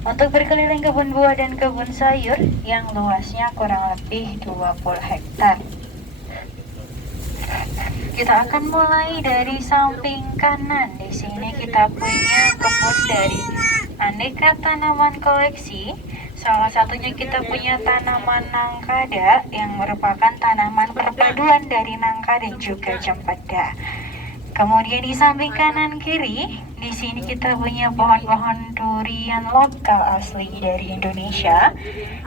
Untuk berkeliling kebun buah dan kebun sayur yang luasnya kurang lebih 20 hektar. Kita akan mulai dari samping kanan. Di sini kita punya kebun dari aneka tanaman koleksi. Salah satunya kita punya tanaman nangkada yang merupakan tanaman perpaduan dari nangka dan juga cempeda. Kemudian di samping kanan kiri, di sini kita punya pohon-pohon durian lokal asli dari Indonesia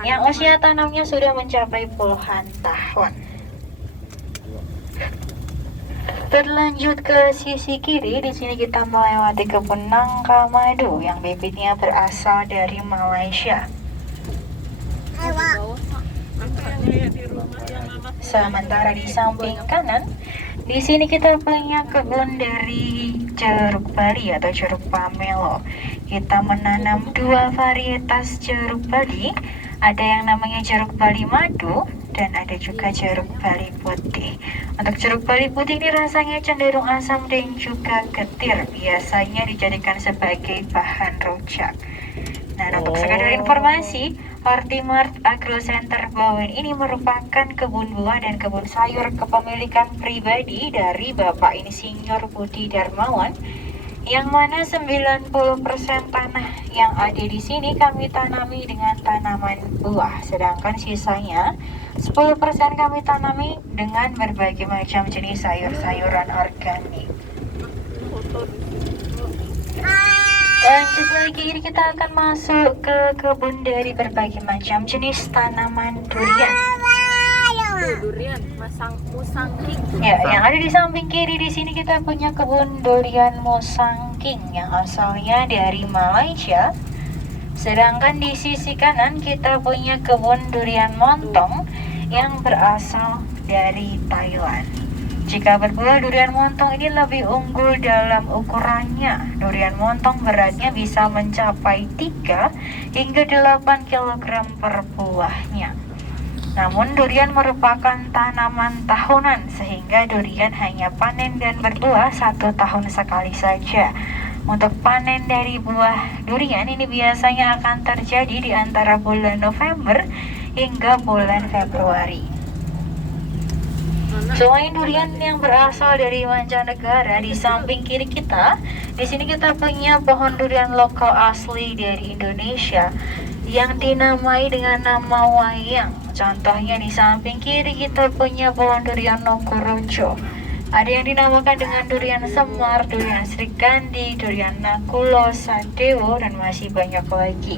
yang usia tanamnya sudah mencapai puluhan tahun. Berlanjut ke sisi kiri, di sini kita melewati kebun nangka madu yang bibitnya berasal dari Malaysia. Sementara di samping kanan, di sini kita punya kebun dari jeruk bali atau jeruk pamelo. Kita menanam dua varietas jeruk bali. Ada yang namanya jeruk bali madu dan ada juga jeruk bali putih. Untuk jeruk bali putih ini rasanya cenderung asam dan juga getir. Biasanya dijadikan sebagai bahan rujak. Nah, untuk sekadar informasi, Hortimart Agro Center Bawen ini merupakan kebun buah dan kebun sayur kepemilikan pribadi dari Bapak Insinyur Budi Darmawan, yang mana 90% tanah yang ada di sini kami tanami dengan tanaman buah, sedangkan sisanya 10% kami tanami dengan berbagai macam jenis sayur-sayuran organik. Lanjut lagi, ini kita akan masuk ke kebun dari berbagai macam jenis tanaman durian. Durian, musangking. Ya, yang ada di samping kiri di sini kita punya kebun durian musangking yang asalnya dari Malaysia. Sedangkan di sisi kanan kita punya kebun durian montong yang berasal dari Thailand. Jika berbuah, durian montong ini lebih unggul dalam ukurannya. Durian montong beratnya bisa mencapai 3 hingga 8 kg per buahnya. Namun durian merupakan tanaman tahunan sehingga durian hanya panen dan berbuah 1 tahun sekali saja. Untuk panen dari buah durian ini biasanya akan terjadi di antara bulan November hingga bulan Februari. Selain durian yang berasal dari mancanegara, di samping kiri kita, di sini kita punya pohon durian lokal asli dari Indonesia yang dinamai dengan nama wayang. Contohnya di samping kiri kita punya pohon durian Nokorojo. Ada yang dinamakan dengan durian semar, durian srikandi, durian nakulo, sadewo, dan masih banyak lagi.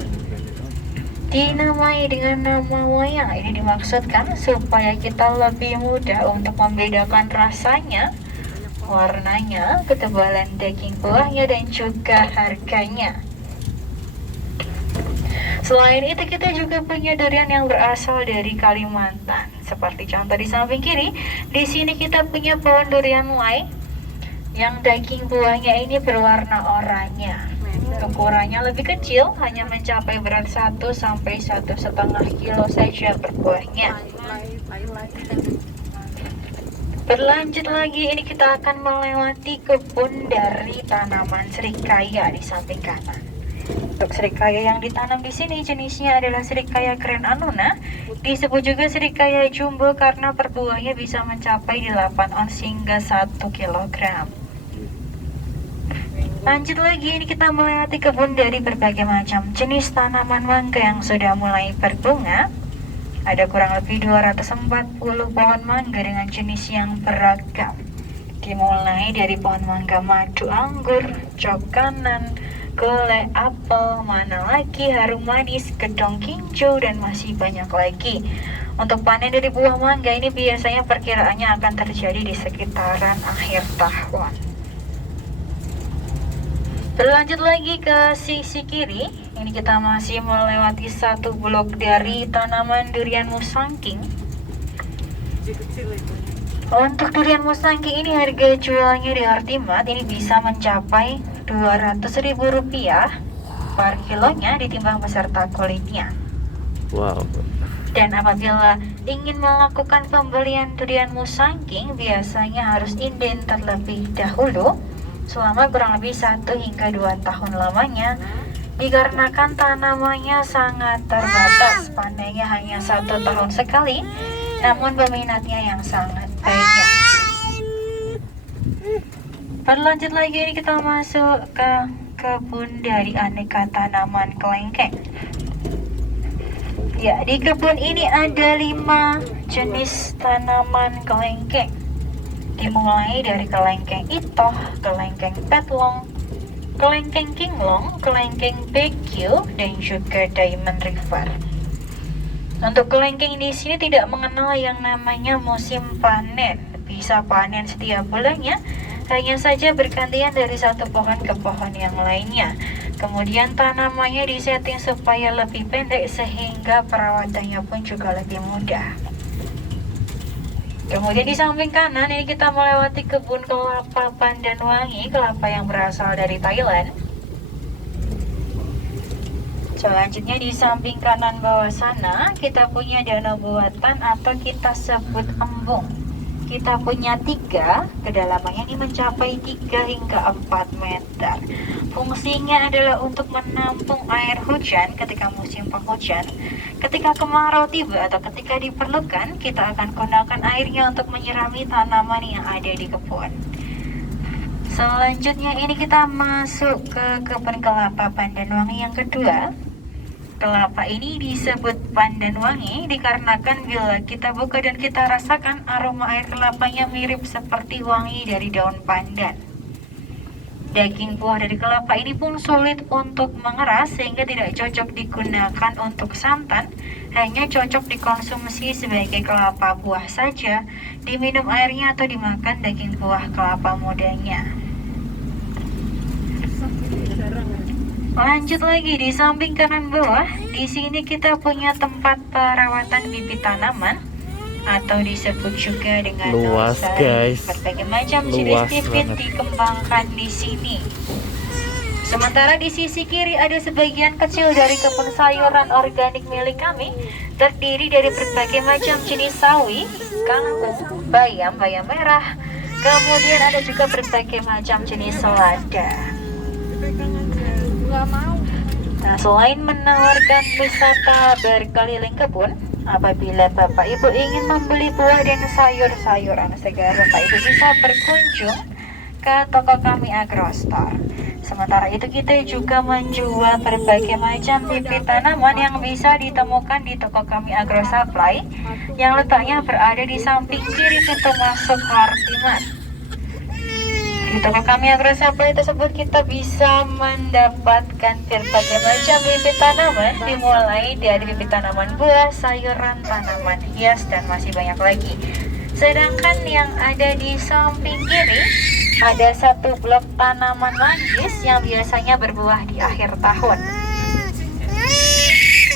Dinamai dengan nama wayang ini dimaksudkan supaya kita lebih mudah untuk membedakan rasanya, warnanya, ketebalan daging buahnya, dan juga harganya. Selain itu kita juga punya durian yang berasal dari Kalimantan. Seperti contoh di samping kiri, di sini kita punya pohon durian lai yang daging buahnya ini berwarna oranye. Ukurannya lebih kecil, hanya mencapai berat 1 sampai 1,5 kilo saja per buahnya. Berlanjut lagi, ini kita akan melewati kebun dari tanaman serikaya di samping kanan. Untuk serikaya yang ditanam di sini jenisnya adalah serikaya Grand Anuna. Disebut juga serikaya jumbo karena per buahnya bisa mencapai 8 ons hingga 1 kg. Lanjut lagi, ini kita melewati kebun dari berbagai macam jenis tanaman mangga yang sudah mulai berbunga. Ada kurang lebih 240 pohon mangga dengan jenis yang beragam. Dimulai dari pohon mangga madu anggur, cok kanan, gulai apel, mana lagi, harum manis, gedong kincu, dan masih banyak lagi. Untuk panen dari buah mangga ini biasanya perkiraannya akan terjadi di sekitaran akhir tahun. Berlanjut lagi ke sisi kiri, ini kita masih melewati satu blok dari tanaman durian musangking. Untuk durian musangking ini harga jualnya di Hortimart ini bisa mencapai Rp200.000 per kilonya ditimbang beserta kulitnya. Wow. Dan apabila ingin melakukan pembelian durian musangking, biasanya harus inden terlebih dahulu selama kurang lebih 1 hingga 2 tahun lamanya Dikarenakan tanamannya sangat terbatas, panennya hanya 1 tahun sekali, namun peminatnya yang sangat banyak. Berlanjut lagi, ini kita masuk ke kebun dari aneka tanaman kelengkeng. Ya, di kebun ini ada 5 jenis tanaman kelengkeng. Dimulai dari kelengkeng itoh, kelengkeng petlong, kelengkeng kinglong, kelengkeng bekyu, dan juga diamond river. Untuk kelengkeng di sini tidak mengenal yang namanya musim panen, bisa panen setiap bulannya, hanya saja bergantian dari satu pohon ke pohon yang lainnya. Kemudian tanamannya disetting supaya lebih pendek sehingga perawatannya pun juga lebih mudah. Kemudian di samping kanan ini kita melewati kebun kelapa pandan wangi, kelapa yang berasal dari Thailand. Selanjutnya di samping kanan bawah sana kita punya danau buatan atau kita sebut embung. Kita punya 3, kedalamannya ini mencapai 3 hingga 4 meter. Fungsinya adalah untuk menampung air hujan ketika musim penghujan. Ketika kemarau tiba atau ketika diperlukan, kita akan gunakan airnya untuk menyirami tanaman yang ada di kebun. Selanjutnya ini kita masuk ke kebun kelapa pandan wangi yang kedua. Kelapa ini disebut pandan wangi dikarenakan bila kita buka dan kita rasakan aroma air kelapanya mirip seperti wangi dari daun pandan. Daging buah dari kelapa ini pun sulit untuk mengeras sehingga tidak cocok digunakan untuk santan, hanya cocok dikonsumsi sebagai kelapa buah saja, diminum airnya atau dimakan daging buah kelapa mudanya. Lanjut lagi di samping kanan bawah, di sini kita punya tempat perawatan bibit tanaman atau disebut juga dengan luas nursery. guys, Berbagai macam luas jenis bibit banget. dikembangkan di sini. Sementara di sisi kiri ada sebagian kecil dari kebun sayuran organik milik kami, terdiri dari berbagai macam jenis sawi, kangkung, bayam merah, kemudian ada juga berbagai macam jenis selada. Nah, selain menawarkan wisata berkeliling kebun, apabila Bapak Ibu ingin membeli buah dan sayur-sayuran segar, Bapak Ibu bisa berkunjung ke toko kami Agrostore. Sementara itu kita juga menjual berbagai macam bibit tanaman yang bisa ditemukan di toko kami Agrosupply yang letaknya berada di samping kiri pintu masuk Hartiman. Di toko kami Agrosupply tersebut kita bisa mendapatkan berbagai macam bibit tanaman, dimulai dari bibit tanaman buah, sayuran, tanaman hias, dan masih banyak lagi. Sedangkan yang ada di samping kiri ada satu blok tanaman manggis yang biasanya berbuah di akhir tahun.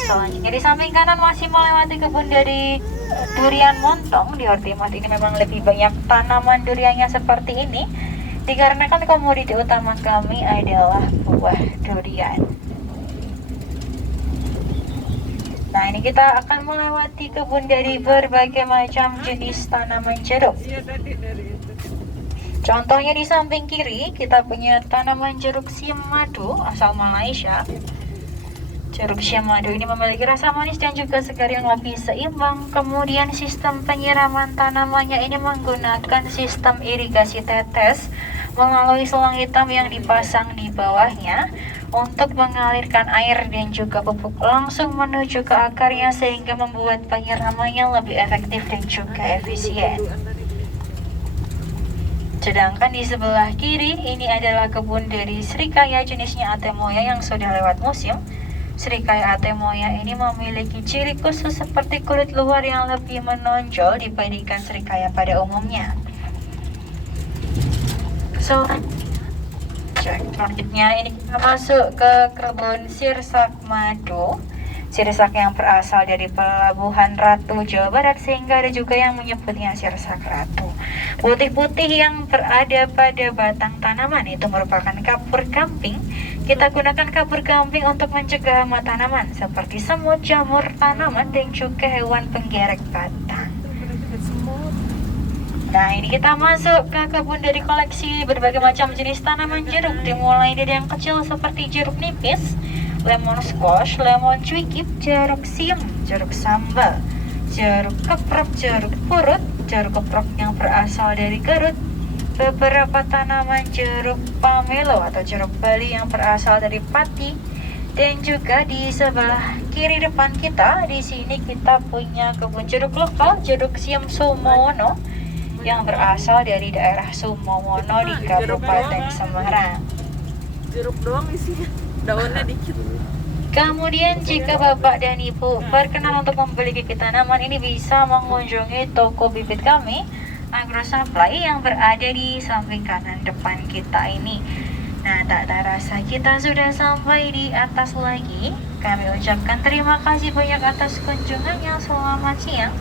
Selanjutnya di samping kanan masih melewati kebun dari durian montong. Di Hortimas ini memang lebih banyak tanaman duriannya seperti ini, dikarenakan komoditi utama kami adalah buah durian. Nah, ini kita akan melewati kebun dari berbagai macam jenis tanaman jeruk. Contohnya di samping kiri kita punya tanaman jeruk siam madu asal Malaysia. Jeruk siam madu ini memiliki rasa manis dan juga segar yang lebih seimbang. Kemudian sistem penyiraman tanamannya ini menggunakan sistem irigasi tetes melalui selang hitam yang dipasang di bawahnya untuk mengalirkan air dan juga pupuk langsung menuju ke akarnya sehingga membuat penyiramannya lebih efektif dan juga efisien. Sedangkan di sebelah kiri ini adalah kebun dari Srikaya jenisnya Atemoya yang sudah lewat musim. Srikaya Atemoya ini memiliki ciri khusus seperti kulit luar yang lebih menonjol dibandingkan Srikaya pada umumnya. Selanjutnya ini kita masuk ke kebun sirsak madu. Sirsak yang berasal dari Pelabuhan Ratu, Jawa Barat, sehingga ada juga yang menyebutnya sirsak ratu. Putih-putih yang berada pada batang tanaman itu merupakan kapur gamping. Kita gunakan kapur gamping untuk mencegah hama tanaman seperti semut, jamur tanaman, dan juga hewan penggerek batang. Nah, ini kita masuk ke kebun dari koleksi berbagai macam jenis tanaman jeruk, dimulai dari yang kecil seperti jeruk nipis, lemon squash, lemon cuikip, jeruk siam, jeruk sambal, jeruk keprok, jeruk purut, jeruk keprok yang berasal dari Garut, beberapa tanaman jeruk pamelo atau jeruk Bali yang berasal dari Pati, dan juga di sebelah kiri depan kita di sini kita punya kebun jeruk lokal, jeruk siam Sumowono yang berasal dari daerah Sumowono di Kabupaten Semarang. Jeruk doang isinya, daunnya dikit. Kemudian jika Bapak dan Ibu berkenan untuk membeli bibit tanaman ini bisa mengunjungi toko bibit kami Agro Supply yang berada di samping kanan depan kita ini. Nah, tak terasa kita sudah sampai di atas lagi. Kami ucapkan terima kasih banyak atas kunjungannya. Selamat siang.